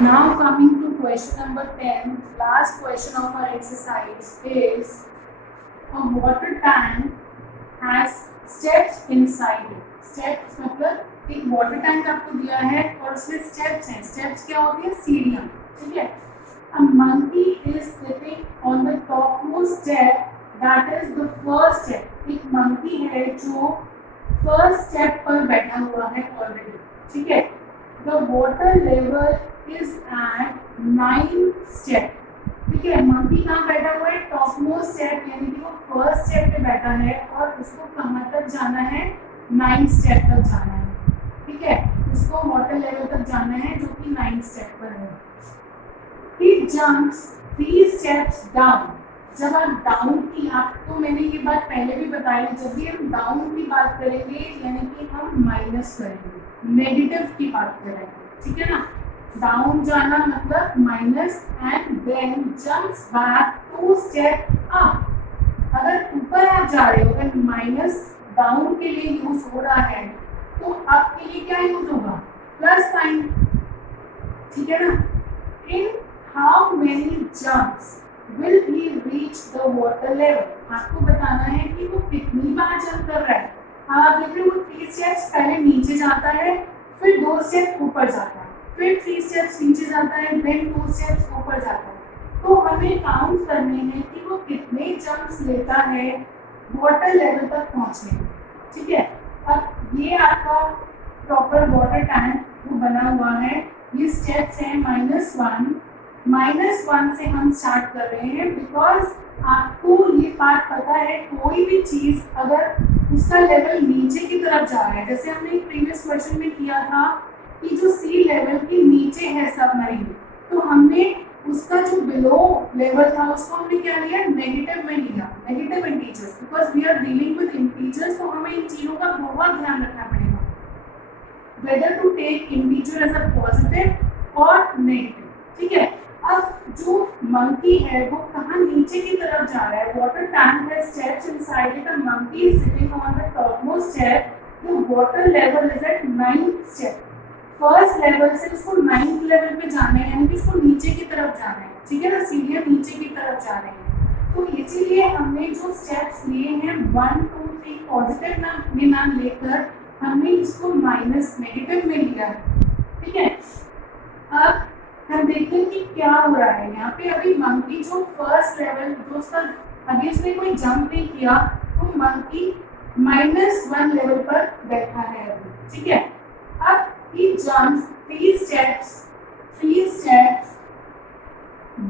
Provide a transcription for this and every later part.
Now coming to question number 10, last question of our exercise is a water tank has steps inside it. Steps मतलब एक water tank आपको दिया है और उसमें स्टेप्स हैं. स्टेप्स क्या होती है? सीढ़ियाँ. ठीक है. A monkey is sitting on the topmost step. That is the first step. एक monkey है जो first step पर बैठा हुआ है already. ठीक है. The water level is at 9 step. ठीक है. मंकी कहाँ बैठा हुआ है? टॉप मोस्ट स्टेप, यानी कि वो फर्स्ट स्टेप पे बैठा है और उसको कहाँ तक जाना है? 9 स्टेप तक जाना है. ठीक है. उसको वाटर लेवल तक जाना है जो कि 9 स्टेप पर है. He jumps 3 steps down. जब आप डाउन की, आपको मैंने ये बात पहले भी बताई, जब भी हम डाउन की बात करेंगे यानी कि हम माइनस करेंगे, नेगेटिव की बात करेंगे. ठीक है ना. डाउन जाना मतलब minus and then jumps back 2 step up. अगर ऊपर आप जा रहे हो, अगर माइनस डाउन के लिए यूज हो रहा है तो अप के लिए क्या यूज होगा? Plus sign. ठीक है ना. इन how many jumps will he reach the water level. आपको बताना है कि वो कितनी बार जंप कर रहा है. आप देख रहे हो वो 3 स्टेप्स पहले नीचे जाता है, फिर 2 स्टेप ऊपर जाता है, फिर 3 स्टेप्स नीचे जाता है, देन 2 स्टेप्स ऊपर जाता है. तो हमें काउंट करने हैं कि वो कितने जंप्स लेता है वाटर लेवल तक पहुंचने में. ठीक है. अब ये आपका प्रॉपर वाटर टैंक वो बना हुआ है. ये स्टेप्स हैं -1 से हम स्टार्ट कर रहे हैं बिकॉज आपको ये बात पता है कोई भी चीज अगर उसका लेवल नीचे की तरफ जा रहा है, जैसे हमने एक प्रीवियस क्वेश्चन में किया था कि जो सी लेवल के नीचे है सबमरीन, तो हमने उसका जो बिलो लेवल था उसको हमने क्या लिया? नेगेटिव में लिया, negative integers, because we are dealing with integers. तो हमें इन चीज़ों का बहुत ध्यान रखना पड़ेगा whether to take integer as a positive और नेगेटिव. ठीक है. अब जो मंकी है वो कहाँ नीचे की तरफ जा रहा है? वाटर टैंक है, steps inside it, a monkey is sitting on the topmost step. The water level is at 9th step. First level से उसको 9th लेवल पे जाना है, यानी कि उसको नीचे की तरफ जाना है. ठीक है ना. सीढ़ियाँ नीचे की तरफ जा रहे हैं. तो इसीलिए हमने जो स्टेप्स लिए हैं 1 2 3 पॉजिटिव में नाम लेकर हमने इसको माइनस नेगेटिव में लिया है. ठीक है. अब हम देखते हैं कि क्या हो रहा है यहाँ पे. अभी मंकी जो फर्स्ट लेवल जो उसका अभी उसने कोई जंप नहीं किया, वो मंकी -1 लेवल पर बैठा है अभी. ठीक है. अब he jumps 3 steps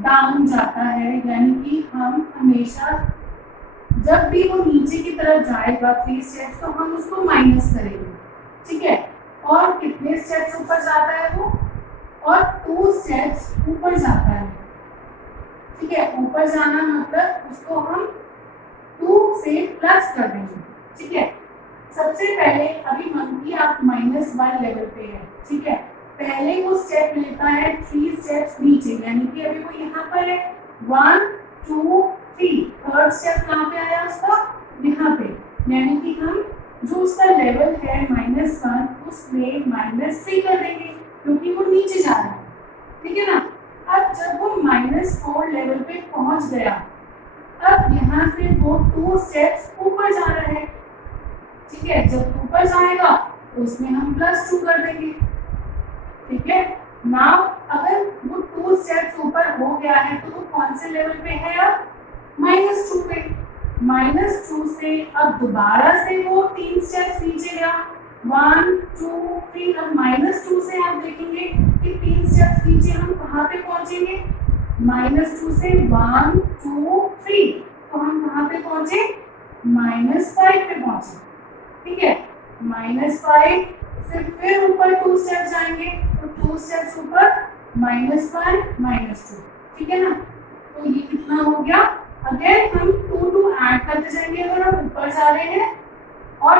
डाउन जाता है, यानी कि हम हमेशा जब भी वो नीचे की तरफ जाएगा 3 स्टेप्स तो हम उसको माइनस करेंगे. ठीक है. और कितने स्टेप्स ऊपर जाता है वो? और 2 स्टेप्स ऊपर जाता है. ठीक है. ऊपर जाना मतलब उसको हम 2 से प्लस कर देंगे. ठीक है. सबसे पहले अभी मंकी आप -1 लेवल पे है. ठीक है. पहले वो स्टेप लेता है 3 स्टेप्स नीचे, यानी कि अभी वो यहाँ पर है 1 2 3. थर्ड स्टेप कहाँ पे आया उसका? यहाँ पे. यानी कि हम जो उसका लेवल है -1 उसमें -3 कर देंगे क्योंकि वो नीचे जा रहा है. ठीक है ना. अब जब वो -4 लेवल पे पहुंच गया, अब यहाँ से वो 2 स्टेप्स ऊपर जा रहा है. ठीक है. जब ऊपर जाएगा तो उसमें हम +2 कर देंगे. ठीक है. नाउ अगर वो 2 स्टेप्स ऊपर हो गया है तो वो कौन से लेवल पे है? अब -2 पे. -2 से अब दोबारा से वो 3 स्टेप्स नीचे गया 1 2 3. अब -2 से आप देखेंगे कि 3 स्टेप्स नीचे हम कहाँ पे पहुंचेंगे? -2 से 1 2 3. तो हम कहाँ पे पहुंचे? -5 पे पहुंचे. ठीक है. -5 से फिर ऊपर 2 स्टेप जाएंगे तो 2 स्टेप्स ऊपर -1 -2. ठीक है ना. तो ये कितना हो गया? अगेन हम 2 ऐड करते जाएंगे अगर हम ऊपर जा रहे हैं और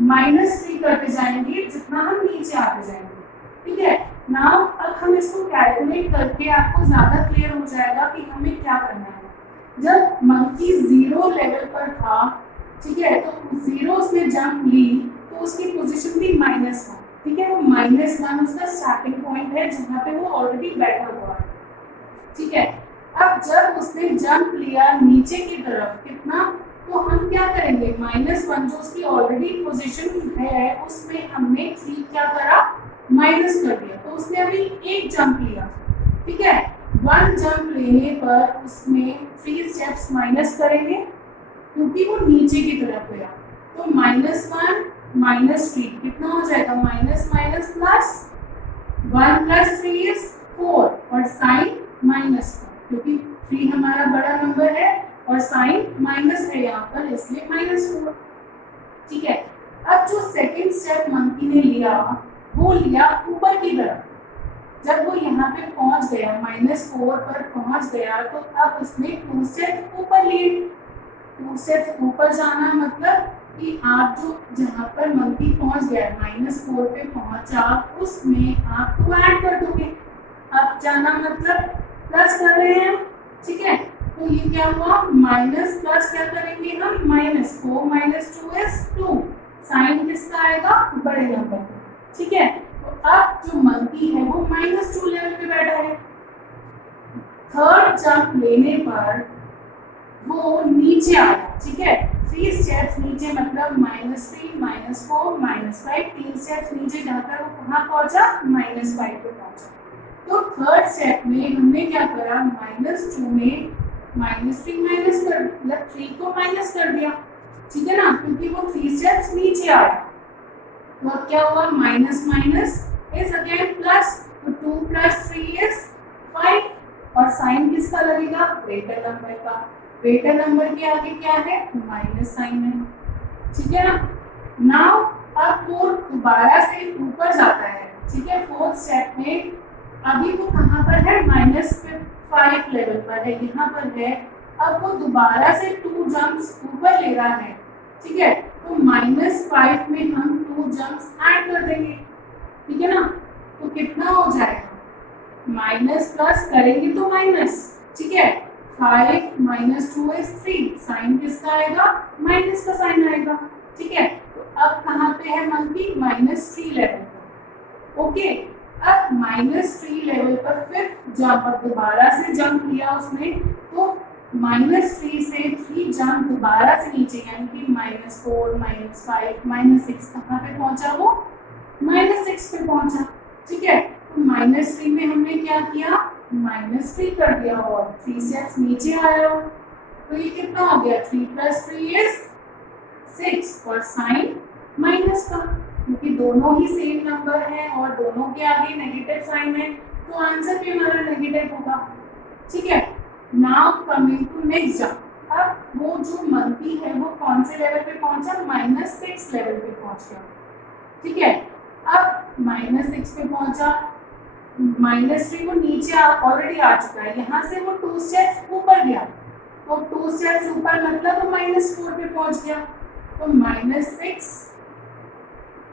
-3 करते जाएंगे जितना हम नीचे आते जाएंगे. ठीक है. नाउ अब हम इसको कैलकुलेट करके आपको ज्यादा क्लियर हो जाएगा कि हमें क्या करना है. जब मंकी 0 लेवल पर था, ठीक है, तो 0 उसने जंप ली तो उसकी पोजीशन थी -1. ठीक है, वो -1 उसका स्टार्टिंग पॉइंट है जहाँ पे वो ऑलरेडी बैठा हुआ है। ठीक है, अब जब उसने जंप लिया नीचे की तरफ कितना, तो हम क्या करेंगे, -1 जो उसकी ऑलरेडी पोजीशन है उसमें हमने 3 क्या करा, माइनस कर दिया, तो उसने अभी एक जंप लिया। ठीक है, 1 जंप लेने पर उसमें 3 स्टेप्स माइनस करेंगे क्योंकि वो नीचे की तरफ गया, तो -1 -3 कितना हो जाएगा, माइनस माइनस प्लस, 1 + 3 इज 4 और साइन माइनस का, क्योंकि 3 हमारा बड़ा नंबर है और साइन माइनस है यहाँ पर, इसलिए -4। ठीक है, अब जो सेकंड स्टेप मंकी ने लिया वो लिया ऊपर की तरफ। जब वो यहाँ पे पहुंच गया, -4 पर पहुंच गया, तो अब उसने 2 स्टेप ऊपर लिए। 2 स्टेप ऊपर जाना मतलब कि आप जो जहाँ पर मंकी पहुंच गया, -4 पे पहुंचा, उसमें आप 2 ऐड कर दोगे। अब जाना मतलब प्लस कर रहे हैं, ठीक है, तो ये क्या हुआ, माइनस प्लस क्या करेंगे हम, -4 - 2 इज 2, साइन किसका आएगा, बड़े नंबर का। ठीक है, तो अब जो मंकी है वो -2 लेवल पे बैठा है। थर्ड जंप लेने पर वो नीचे आया। ठीक है, 3 स्टेप्स नीचे मतलब -3 -4 -5, 3 स्टेप्स नीचे जाकर वो कहाँ पहुंचा, -5 पे पहुंचा। तो थर्ड स्टेप में हमने क्या करा, -2 में -3 माइनस कर, मतलब 3 को माइनस कर दिया। ठीक है ना, क्योंकि वो 3 स्टेप्स नीचे आया, तो अब क्या हुआ, minus minus is again plus, तो 2 + 3 इज 5 और साइन किसका लगेगा, ग्रेटर नंबर का। ग्रेटर नंबर के आगे क्या है, माइनस साइन है। ठीक है ना, नाउ अब वो दोबारा से ऊपर जाता है। ठीक है, फोर्थ स्टेप में अभी वो कहाँ पर है, -5 लेवल पर है, यहाँ पर है। अब वो दोबारा से 2 जंप्स ऊपर ले रहा है। ठीक है, तो -5 में हम 2 जंप्स ऐड कर देंगे। ठीक है ना, तो कितना हो जाएगा, माइनस प्लस करेंगे तो माइनस। ठीक है, 5 - 2 इज 3, साइन किसका आएगा, माइनस का साइन आएगा। ठीक है, तो अब कहाँ पे है मंकी, -3 लेवल पर। ओके, अब -3 लेवल पर फिर जंप, अब दोबारा से जंप लिया उसने, तो -3 से 3 जंप दोबारा से नीचे, यानी कि -4 -5 -6 कहाँ पे पहुंचा वो, -6 पे पहुंचा। ठीक है, तो -3 में हमने क्या किया, -3 कर दिया और 3 स्टेप्स नीचे आया, तो ये कितना हो गया, 3 + 3 इज 6 और साइन माइनस का, क्योंकि दोनों ही सेम नंबर है और दोनों के आगे नेगेटिव साइन है, तो आंसर भी हमारा नेगेटिव होगा। ठीक है, now coming to next jump. अब वो जो मंकी है वो कौन से लेवल पे पहुंचा, -6 लेवल पे पहुंच गया। ठीक है, अब -6 पे पहुंचा, -3 वो नीचे ऑलरेडी आ चुका है, यहाँ से वो 2 स्टेप्स ऊपर गया, तो 2 स्टेप्स ऊपर मतलब वो -4 पे पहुंच गया, तो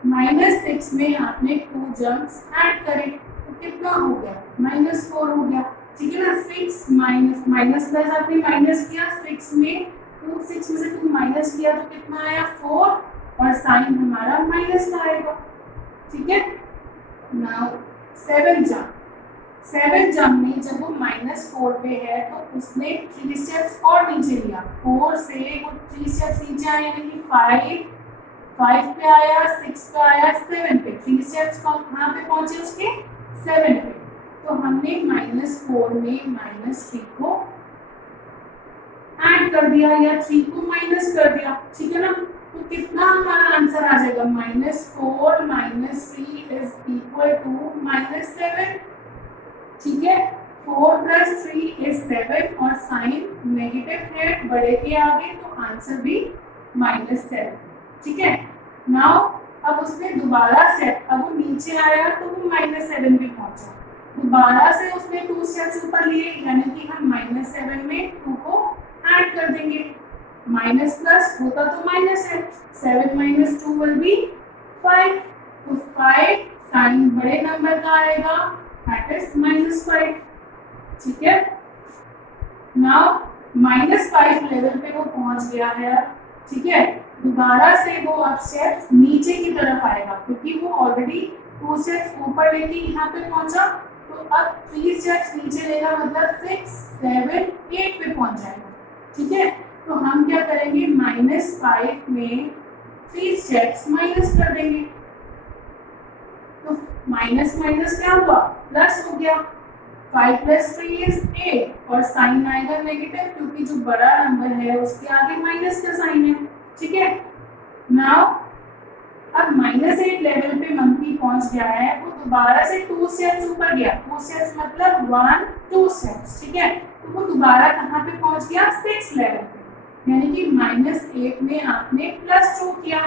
-6 में आपने 2 जंप्स ऐड करे, तो कितना हो गया, -4 हो गया। ठीक है ना, 6 माइनस प्लस आपने माइनस किया, 6 में 2, 6 में से 2 माइनस किया तो कितना आया, 4 और साइन हमारा माइनस का आएगा। ठीक है, नाउ 7 जंप में जब वो -4 पे है तो उसने 3 स्टेप्स और नीचे लिया, 4 से वो 3 स्टेप्स नीचे आए, यानी कि 5 पे आया, 6 पे आया, 7 पे, 3 स्टेप्स कहाँ पे पहुंचे उसके, 7 पे। तो हमने -4 में -3 को ऐड कर दिया या 3 को माइनस कर दिया। ठीक है ना, तो कितना हमारा आंसर आ जाएगा, -4 - 3 इज इक्वल टू -7। ठीक है, 4 + 3 इज 7 और साइन नेगेटिव है बड़े के आगे, तो आंसर भी -7। ठीक है, नाउ अब उसने दोबारा स्टेप, अब वो नीचे आया तो वो -7 पे पहुंचा, दोबारा से उसने 2 स्टेप्स ऊपर लिए, यानी कि हम -7 में 2 को ऐड कर देंगे, माइनस प्लस होता तो माइनस है, 7 - 2 विल बी 5, तो 5 साइन बड़े नंबर का आएगा, दैट इज -5। ठीक है, नाउ -5 लेवल पे वो पहुंच गया है। ठीक है, दोबारा से वो अब स्टेप्स नीचे की तरफ आएगा, क्योंकि वो ऑलरेडी 2 स्टेप्स ऊपर लेके यहाँ पे पहुंचा, तो अब 3 स्टेप्स नीचे लेगा, मतलब 6 7 8 पे पहुंच जाएगा। ठीक है, तो हम क्या करेंगे, -5 में 3 स्टेप्स माइनस कर देंगे, तो माइनस माइनस क्या हुआ, प्लस हो गया। 5 + 3 इज 8 और साइन आएगा नेगेटिव, क्योंकि जो बड़ा नंबर है उसके आगे माइनस का साइन है। ठीक है, नाउ अब -8 लेवल पे मंकी पहुंच गया है, वो दोबारा से 2 स्टेप्स ऊपर गया। 2 स्टेप्स मतलब 1 2 स्टेप्स। ठीक है, तो वो दोबारा कहाँ पे पहुंच गया, 6 लेवल पे, यानी कि -8 में आपने +2 किया,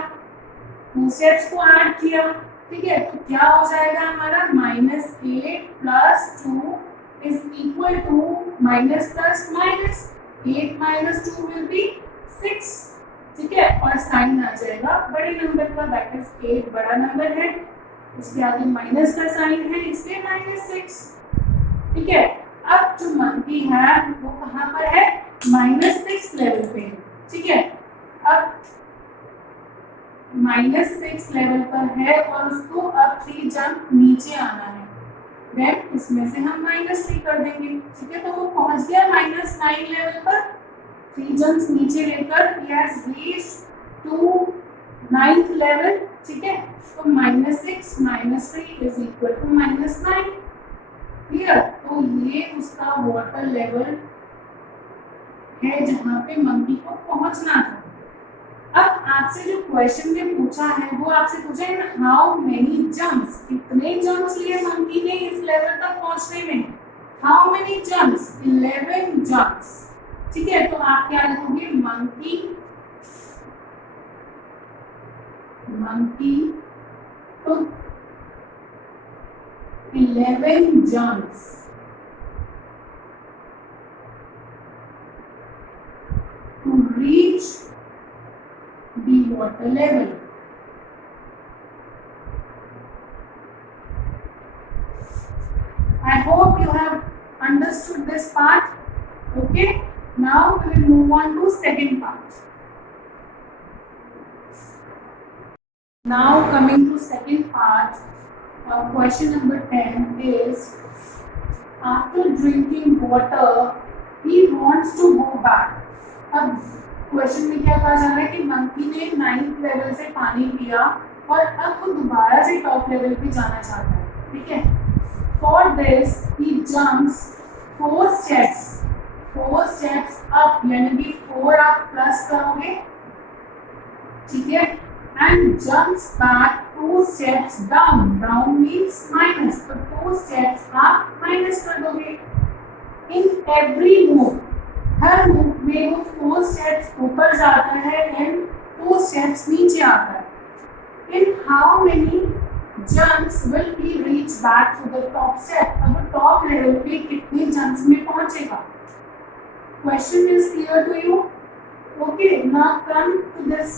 2 स्टेप्स को ऐड किया। ठीक है, तो क्या हो जाएगा हमारा, -8 + 2 is equal to minus plus minus, 8 - 2 will be 6। ठीक है, और साइन आ जाएगा बड़े नंबर का, दैट इज 8 बड़ा नंबर है, उसके आगे माइनस का साइन है, इसलिए -6। ठीक है, अब जो मंकी है वो कहाँ पर है, -6 लेवल पे है। ठीक है, अब -6 लेवल पर है और उसको अब 3 जंप नीचे आना है, देन इसमें से हम -3 कर देंगे। ठीक है, तो वो पहुंच गया -9 लेवल पर, 3 जंप्स नीचे लेकर he has reached to 9th level। ठीक है, तो -6 - 3 इज इक्वल टू -9। क्लियर, तो ये उसका वाटर लेवल है जहां पे मंकी को पहुंचना था। अब आपसे जो क्वेश्चन में पूछा है वो आपसे पूछा है ना, हाउ मेनी जंप्स, कितने जंप्स लिए मंकी ने इस लेवल तक पहुंचने में, हाउ मेनी जंप्स, 11 जंप्स। ठीक है, तो आप क्या लिखोगे, मंकी तो 11 jumps to reach the water level। I hope you have understood this part. Okay, now we will move on to second part. Now coming to second part, question number 10 is, after drinking water he wants to go back। अब question में क्या कहा जा रहा है कि monkey ने 9th level से पानी पिया और अब वो दोबारा से टॉप लेवल पे जाना चाहता है। ठीक है, for this he jumps 4 steps up, यानी कि 4 आप प्लस करोगे। ठीक है, and jumps back 2 steps down, down means minus, तो 2 स्टेप्स आप माइनस कर दोगे। In every move, her move में वो 4 स्टेप्स ऊपर जाता है एंड 2 स्टेप्स नीचे आता है। In how many jumps will he reach back to the top step, अब वो टॉप लेवल पे कितने जंप्स में पहुंचेगा। Question is clear to you. Okay, now come to this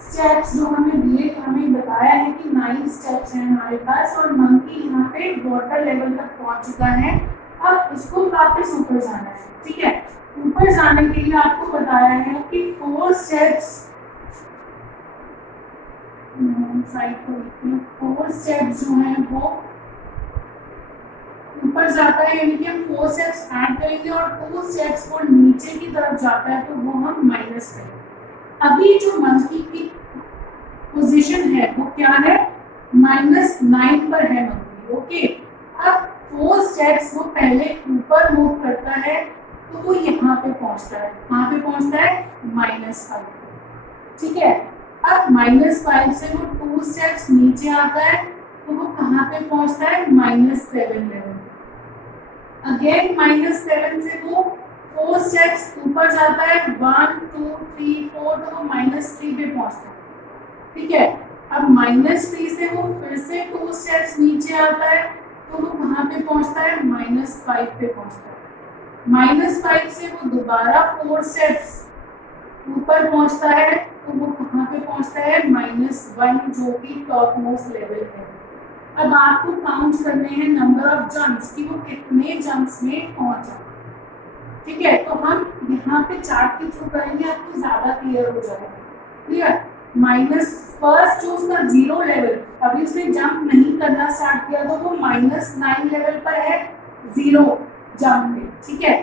steps जो हमें दिए, हमें बताया है कि 9 स्टेप्स हैं हमारे पास और मंकी यहाँ पे वाटर लेवल तक पहुंच चुका है, अब उसको वापस ऊपर जाना है। ठीक है, ऊपर जाने के लिए आपको बताया है कि 4 स्टेप्स, साइड को लिखते हैं, 4 स्टेप्स जो हैं वो ऊपर जाता है, यानी कि हम 4 स्टेप्स ऐड करेंगे और 2 स्टेप्स वो नीचे की तरफ जाता है, तो वो हम माइनस करेंगे। अभी जो मंकी की पोजीशन है वो क्या है, -9 पर है मंकी। ओके, अब 4 स्टेप्स वो पहले ऊपर मूव करता है, तो वो यहाँ पे पहुंचता है, कहाँ पे पहुंचता है, -5। ठीक है, अब -5 से वो 2 स्टेप्स नीचे आता है, तो वो कहाँ पे पहुंचता है, -7 लेवल। अगेन -7 से वो 4 स्टेप्स ऊपर जाता है, 1 2 3 4, तो वो -3 पे पहुंचता है। ठीक है, अब -3 से वो फिर से 2 स्टेप्स नीचे आता है, तो वो कहाँ पे पहुंचता है, -5 पे पहुंचता है। -5 से वो दोबारा 4 स्टेप्स ऊपर पहुंचता है, तो वो कहाँ पे पहुंचता है, -1, जो कि टॉप मोस्ट लेवल है। अब आपको काउंट करने हैं नंबर ऑफ जंप्स कि वो कितने जंप्स में पहुंचा। ठीक है, तो हम यहाँ पे चार्ट के थ्रू करेंगे, आपको ज्यादा क्लियर हो जाएगा। क्लियर, फर्स्ट जो उसका 0 लेवल, अभी उसने जंप नहीं करना स्टार्ट किया तो वो -9 लेवल पर है, 0 जंप पे, ठीक है।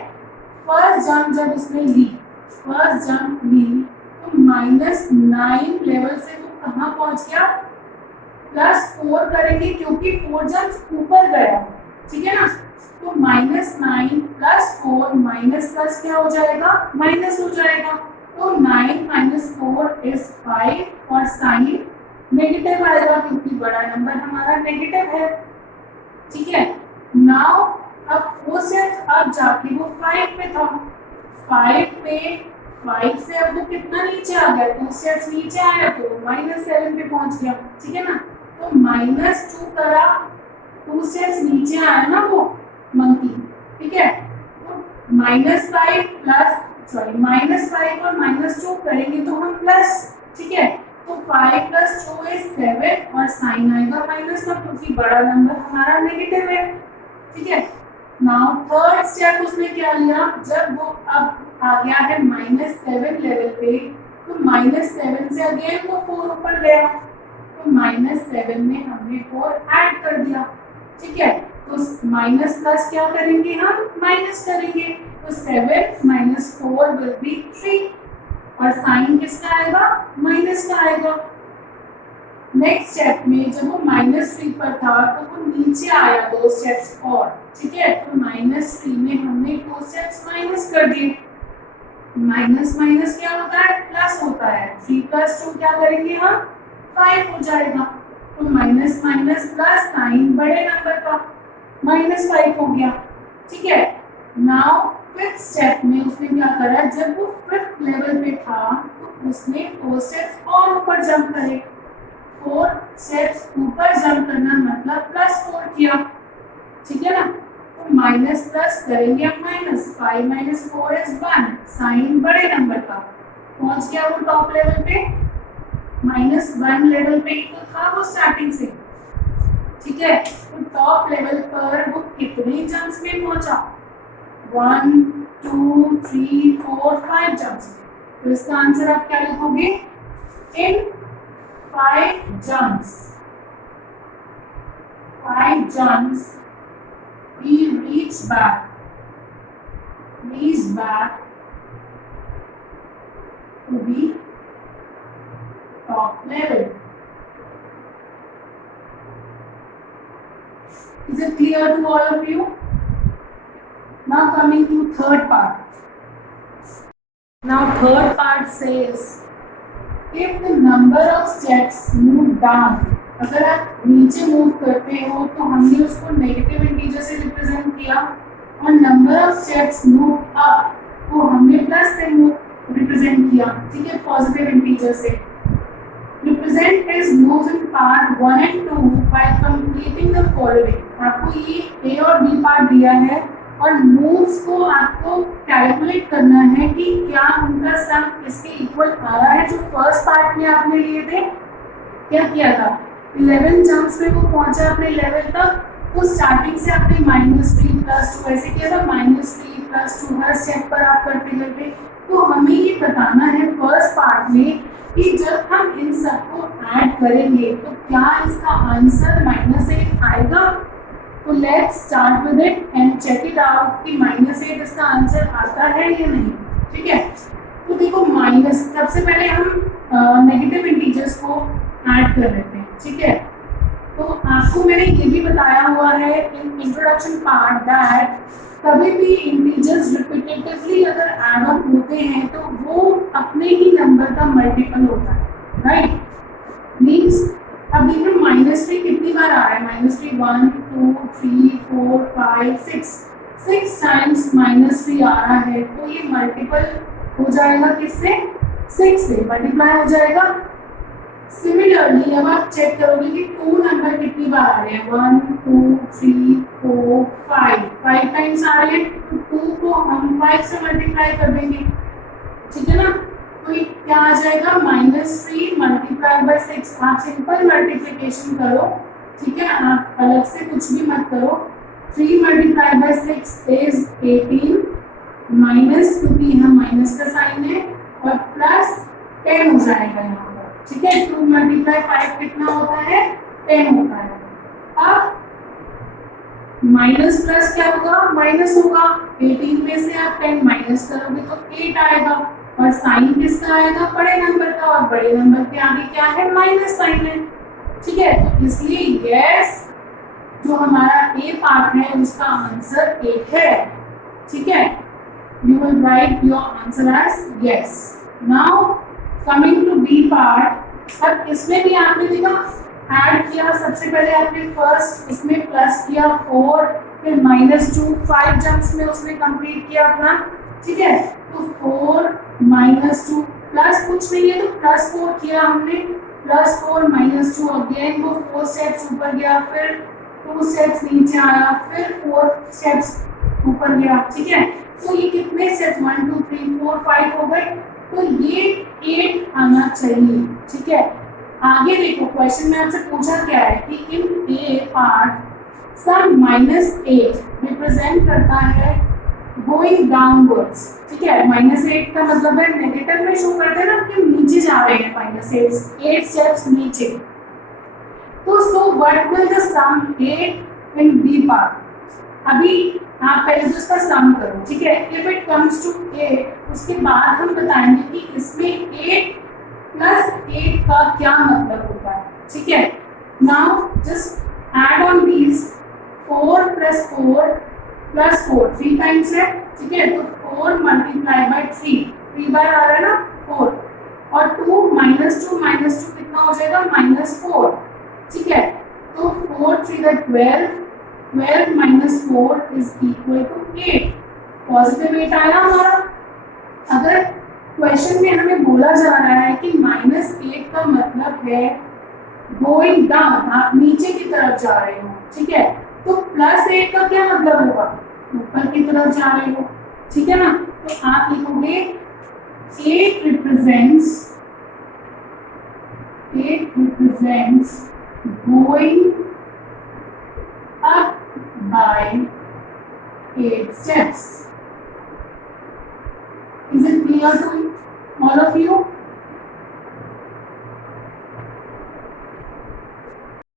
फर्स्ट जंप जब उसने ली, फर्स्ट जंप ली तो -9 लेवल से वो कहाँ पहुंच गया, +4 करेंगे क्योंकि 4 जंप ऊपर गया, ठीक है ना। तो -9 + 4 माइनस प्लस क्या हो जाएगा, माइनस हो जाएगा। तो 9 - 4 इज 5 और साइन नेगेटिव आएगा क्योंकि बड़ा नंबर हमारा नेगेटिव है, ठीक है। नाउ अब वो सिर्फ अब जाके वो 5 पे था, 5 पे 5 से अब वो कितना नीचे आ गया, 2 स्टेप्स नीचे आया तो -7 पे पहुंच गया, ठीक है ना। तो -2 करा, 2 स्टेप्स नीचे आया ना वो मंकी, ठीक है। तो -5 और -2 करेंगे तो हम प्लस, ठीक है। तो 5 + 2 इज 7 और साइन आएगा माइनस का क्योंकि बड़ा नंबर हमारा नेगेटिव है, ठीक है। नाउ थर्ड स्टेप उसने क्या लिया, जब वो अब आ गया है -7 लेवल पे तो -7 से अगेन वो 4 ऊपर गया, तो -7 में हमने 4 ऐड कर दिया, ठीक है। तो माइनस प्लस क्या करेंगे, हम माइनस करेंगे, तो 7 - 4 विल बी 3 और साइन किसका आएगा, माइनस का आएगा। नेक्स्ट स्टेप में जब वो -3 पर था तो वो नीचे आया 2 स्टेप्स और, ठीक है। तो -3 में हमने 2 स्टेप्स माइनस कर दिए, माइनस माइनस क्या होता है, प्लस होता है, 3 + 2 क्या करेंगे हम, 5 हो जाएगा। तो माइनस माइनस प्लस, साइन बड़े नंबर का -5 हो गया, ठीक है। नाउ फिफ्थ स्टेप में उसने क्या करा, जब वो 5th लेवल पे था तो उसने 4 स्टेप्स और ऊपर जंप करे, 4 स्टेप्स ऊपर जंप करना मतलब +4 किया, ठीक है ना। तो माइनस प्लस करेंगे हम माइनस, 5 - 4 इज 1, साइन बड़े नंबर का, पहुंच गया वो टॉप लेवल पे, -1 लेवल पे ही तो था वो स्टार्टिंग से, ठीक है। तो टॉप लेवल पर वो कितने जंप्स में पहुंचा, 1 2 3 4 5 जंप्स। तो इसका आंसर आप क्या लिखोगे, इन 5 jumps he reached back to the top level. Is it clear to all of you? Now coming to third part. Now third part says if the number of steps move down, अगर आप नीचे move करते हो तो हमने उसको negative integer से represent किया, और number of steps move up तो हमने प्लस से रिप्रेजेंट किया, ठीक है, पॉजिटिव इंटीजर से। Represent is moves in part 1 and 2 bye completing the following. आपको ये ए और बी पार्ट दिया है और मूव्स को आपको कैलकुलेट करना है कि क्या उनका सम इसके इक्वल आ रहा है। जो फर्स्ट पार्ट में आपने लिए थे, क्या किया था, 11 जंप्स में वो पहुंचा अपने लेवल तक, तो स्टार्टिंग से आपने -3 + 2 ऐसे किया था, -3 + 2 हर स्टेप पर आप करते करते। तो हमें ये बताना है फर्स्ट पार्ट में कि जब हम इन सबको ऐड करेंगे तो क्या इसका आंसर -8 आएगा। तो let's start with it and check it out कि -8 इसका आंसर आता है या नहीं, ठीक है। तो देखो माइनस, सबसे पहले हम नेगेटिव इंटीजर्स को ऐड कर लेते हैं, ठीक है। तो आपको मैंने ये भी बताया हुआ है इन इंट्रोडक्शन पार्ट दैट कभी भी इंटीजर्स रिपीटेटिवली अगर ऐड अप होते हैं तो वो अपने ही नंबर का मल्टीपल होता है, राइट। मीन्स अब देखो -3 कितनी बार आ रहा है, -3 1 2 3 4 5 6 टाइम्स -3 आ रहा है, तो ये मल्टीपल हो जाएगा किससे, 6 से मल्टीप्लाई हो जाएगा। सिमिलरली अब आप चेक करोगे कि 2 नंबर कितनी बार आ रहे हैं, 1 2 3 4 5 टाइम्स आ रहे हैं, तो 2 को हम 5 से मल्टीप्लाई कर देंगे, ठीक है ना। तो ये क्या आ जाएगा, -3 × 6। आप सिंपल मल्टीप्लिकेशन करो, ठीक है, आप अलग से कुछ भी मत करो। 3 × 6 इज 18, माइनस क्योंकि यहाँ माइनस का साइन है, और +10 हो जाएगा यहाँ पर, ठीक है। 2 मल्टीप्लाई 5 कितना होता है, 10 होता है। अब माइनस प्लस क्या होगा, माइनस होगा। 18 में से आप 10 माइनस करोगे तो 8 आएगा, और साइन किसका आएगा, बड़े नंबर का, और बड़े नंबर के आगे क्या है, माइनस साइन है। ठीक है, तो इसलिए यस जो हमारा ए पार्ट है उसका आंसर 8 है। ठीक है, you will write your answer as yes. Now coming to B part. अब इसमें भी आपने देखा ऐड किया, सबसे पहले आपने फर्स्ट इसमें प्लस किया 4, फिर -2, 5 जंप्स में उसने कंप्लीट किया अपना। ठीक है, तो 4 -2 प्लस कुछ नहीं है तो +4 किया हमने, +4 -2 अगेन वो 4 स्टेप्स ऊपर गया, फिर 2 स्टेप्स नीचे आया, फिर 4 स्टेप्स ऊपर गया। ठीक है, तो ये कितने स्टेप्स 1 2 3 4 5 हो गए, तो ये 8 आना चाहिए। ठीक है, आगे देखो क्वेश्चन में आपसे पूछा क्या है कि इन ए पार्ट सम -8 रिप्रेजेंट करता है गोइंग डाउनवर्ड्स। ठीक है, -8 का मतलब है नेगेटिव में शो करते हैं ना कि नीचे जा रहे हैं, -8 स्टेप्स नीचे। तो so what will the sum A in B part. अभी आप पहले तो इसका सम करो। ठीक है, if it comes to A, उसके बाद हम बताएंगे कि इसमें 8 + 8 का क्या मतलब होता है। ठीक है, now just add on these 4 + 4 + 4 3 times है। ठीक है, तो 4 × 3 बार आ रहा है ना 4, और 2 -2 कितना हो जाएगा, -4। ठीक है, तो 4 3 12, 12 - 4 = 8। पॉजिटिव 8 आया हमारा। अगर क्वेश्चन में हमें बोला जा रहा है कि -8 का मतलब है गोइंग डाउन, आप नीचे की तरफ जा रहे हो। ठीक है, तो +8 का क्या मतलब होगा, ऊपर की तरफ जा रहे हो। ठीक है ना, तो आप लिखोगे 8 represents going up by 8 steps. Is it clear to all of you?